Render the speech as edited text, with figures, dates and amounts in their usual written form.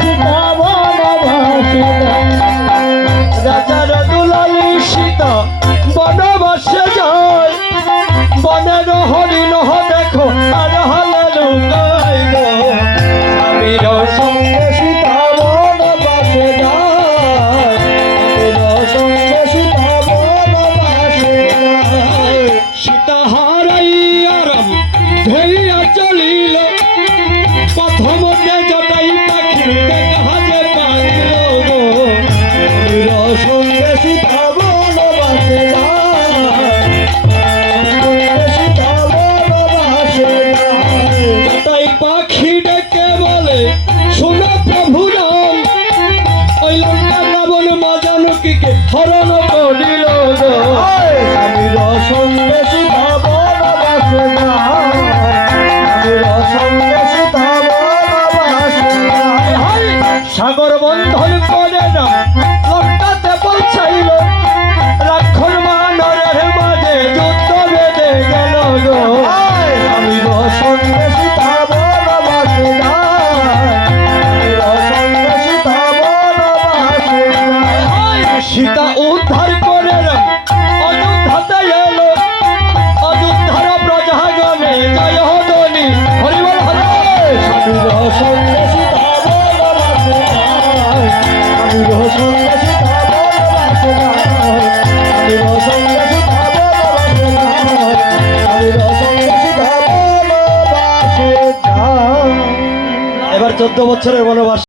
সীতা বনবাসে রাজার দুলালী সীতা বনবাসে যায় বনের হরিণ দেখো আর হলে লুকাই গো স্বামীর সঙ্গে সীতা বনবাসে যায় স্বামীর সঙ্গে সীতা বনবাসে যায় সীতা হারাইয়া রাম ধরিয়া চলিল প্রথম জটাই পাখি দেখা যে কাঁদিল গো স্বামীর সঙ্গে সীতা বনবাসে যায় সীতা বনবাসে যায় জটাই পাখি ডেকে বলে শোনো প্রভু রাম ওই লঙ্কা রাবণ মা জানকীকে হরণ করিল গো স্বামীর সঙ্গে সীতা বনবাসে যায় স্বামীর সঙ্গে সীতা বনবাসে যায় সাগর বন্ধন করে না লঙ্কাতে পৌঁছাইল রাক্ষর মানরের মাঝে যুদ্ধ বেঁধে গেল গো স্বামীর সঙ্গে সীতা বনবাসে যায় স্বামীর সঙ্গে সীতা বনবাসে যায় সীতা উদ্ধার করে রাম অযোধ্যাতে এলো অযোধ্যার প্রজাগণে জয় ধ্বনি হরি বল হরে স্বামীর সঙ্গে সীতা বনবাসে যায় স্বামীর সঙ্গে সীতা বনবাসে যায় স্বামীর সঙ্গে সীতা বনবাসে যায় স্বামীর সঙ্গে সীতা বনবাসে যায়। এবার 14 বছরের বনবাস।